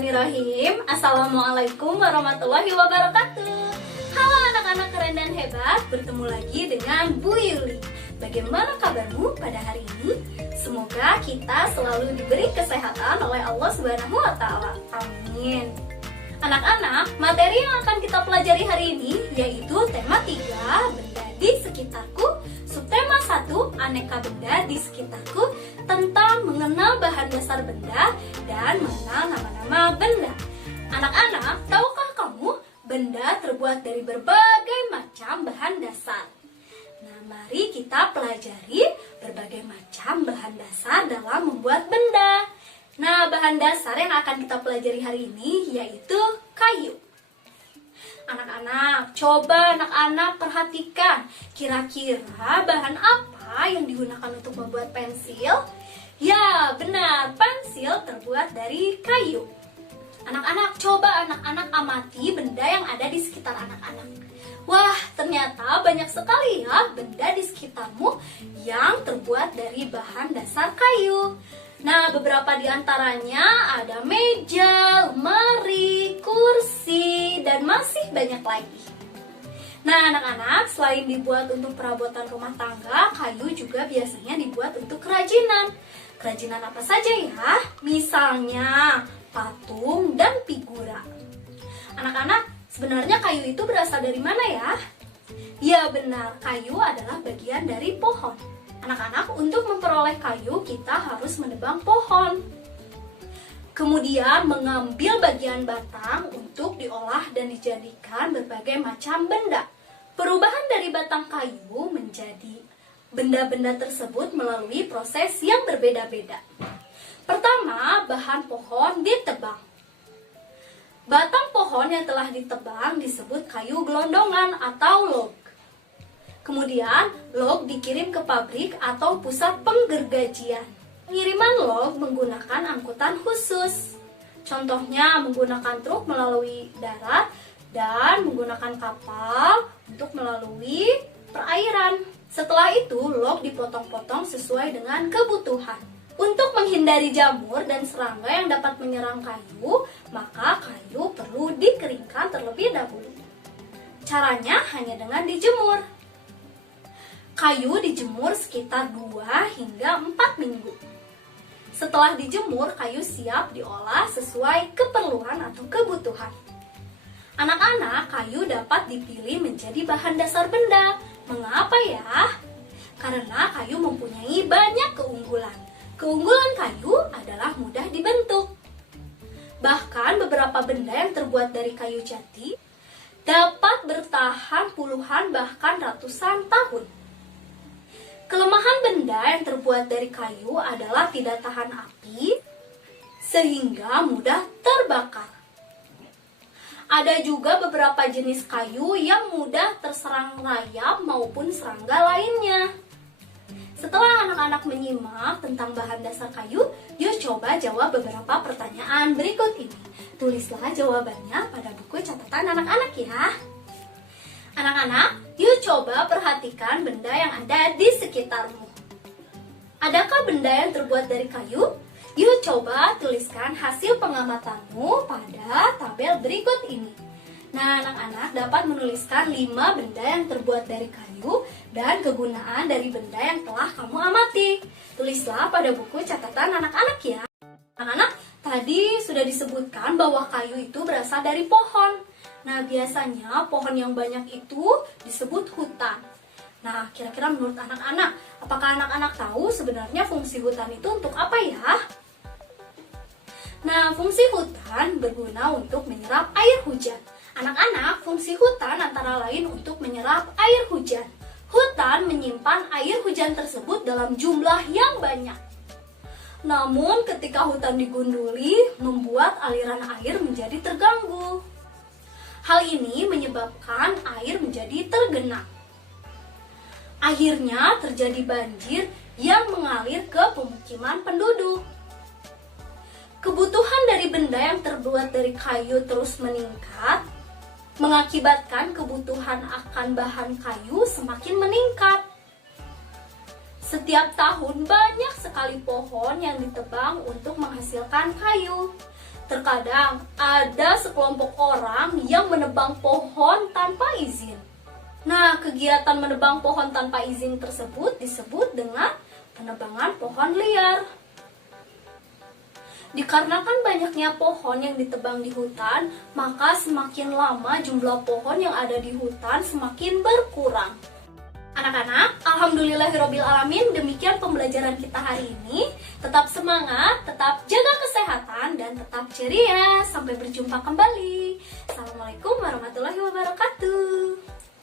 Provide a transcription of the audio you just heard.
Bismillahirrahmanirrahim. Assalamualaikum warahmatullahi wabarakatuh. Halo anak-anak keren dan hebat, bertemu lagi dengan Bu Yuli. Bagaimana kabarmu pada hari ini? Semoga kita selalu diberi kesehatan oleh Allah Subhanahu wa Ta'ala. Amin. Anak-anak, materi yang akan kita pelajari hari ini yaitu tema 3, benda di sekitarku, subtema 1, aneka benda di sekitarku, tentang mengenal bahan dasar benda dan mengenal nama-nama benda. Anak-anak, tahukah kamu benda terbuat dari berbagai macam bahan dasar? Nah, mari kita pelajari berbagai macam bahan dasar dalam membuat benda. Nah, bahan dasar yang akan kita pelajari hari ini yaitu kayu. Anak-anak, coba anak-anak perhatikan, kira-kira bahan apa yang digunakan untuk membuat pensil? Ya, benar, pensil terbuat dari kayu. Anak-anak, coba anak-anak amati benda yang ada di sekitar anak-anak. Wah, ternyata banyak sekali ya benda di sekitarmu yang terbuat dari bahan dasar kayu. Nah, beberapa di antaranya ada meja, lemari, kursi, dan masih banyak lagi. Nah, anak-anak, selain dibuat untuk perabotan rumah tangga, kayu juga biasanya dibuat untuk kerajinan. Kerajinan apa saja ya? Misalnya, patung dan figura. Anak-anak, sebenarnya kayu itu berasal dari mana ya? Ya benar, kayu adalah bagian dari pohon. Anak-anak, untuk memperoleh kayu, kita harus menebang pohon. Kemudian mengambil bagian batang untuk diolah dan dijadikan berbagai macam benda. Perubahan dari batang kayu menjadi benda-benda tersebut melalui proses yang berbeda-beda. Pertama, bahan pohon ditebang. Batang pohon yang telah ditebang disebut kayu gelondongan atau log. Kemudian, log dikirim ke pabrik atau pusat penggergajian. Pengiriman log menggunakan angkutan khusus. Contohnya menggunakan truk melalui darat dan menggunakan kapal untuk melalui perairan. Setelah itu, log dipotong-potong sesuai dengan kebutuhan. Untuk menghindari jamur dan serangga yang dapat menyerang kayu, maka kayu perlu dikeringkan terlebih dahulu. Caranya hanya dengan dijemur. Kayu dijemur sekitar 2 hingga 4 minggu. Setelah dijemur, kayu siap diolah sesuai keperluan atau kebutuhan. Anak-anak, kayu dapat dipilih menjadi bahan dasar benda. Mengapa ya? Karena kayu mempunyai banyak keunggulan. Keunggulan kayu adalah mudah dibentuk. Bahkan beberapa benda yang terbuat dari kayu jati dapat bertahan puluhan bahkan ratusan tahun. Kelemahan benda yang terbuat dari kayu adalah tidak tahan api sehingga mudah terbakar. Ada juga beberapa jenis kayu yang mudah terserang rayap maupun serangga lainnya. Setelah anak-anak menyimak tentang bahan dasar kayu, yuk coba jawab beberapa pertanyaan berikut ini. Tulislah jawabannya pada buku catatan anak-anak ya. Anak-anak, yuk coba perhatikan benda yang ada di sekitarmu. Adakah benda yang terbuat dari kayu? Yuk coba tuliskan hasil pengamatanmu pada tabel berikut ini. Nah, anak-anak dapat menuliskan 5 benda yang terbuat dari kayu dan kegunaan dari benda yang telah kamu amati. Tulislah pada buku catatan anak-anak ya. Anak-anak, tadi sudah disebutkan bahwa kayu itu berasal dari pohon. Nah, biasanya pohon yang banyak itu disebut hutan. Nah, kira-kira menurut anak-anak, apakah anak-anak tahu sebenarnya fungsi hutan itu untuk apa ya? Nah, fungsi hutan berguna untuk menyerap air hujan. Anak-anak, fungsi hutan antara lain untuk menyerap air hujan. Hutan menyimpan air hujan tersebut dalam jumlah yang banyak. Namun, ketika hutan digunduli, membuat aliran air menjadi terganggu. Hal ini menyebabkan air menjadi tergenang. Akhirnya terjadi banjir yang mengalir ke pemukiman penduduk. Kebutuhan dari benda yang terbuat dari kayu terus meningkat, mengakibatkan kebutuhan akan bahan kayu semakin meningkat. Setiap tahun banyak sekali pohon yang ditebang untuk menghasilkan kayu. Terkadang ada sekelompok orang yang menebang pohon tanpa izin. Nah, kegiatan menebang pohon tanpa izin tersebut disebut dengan penebangan pohon liar. Dikarenakan banyaknya pohon yang ditebang di hutan, maka semakin lama jumlah pohon yang ada di hutan semakin berkurang. Anak-anak, alhamdulillahirobbilalamin, demikian pembelajaran kita hari ini. Tetap semangat, tetap jaga kesehatan, dan tetap ceria. Sampai berjumpa kembali. Assalamualaikum warahmatullahi wabarakatuh.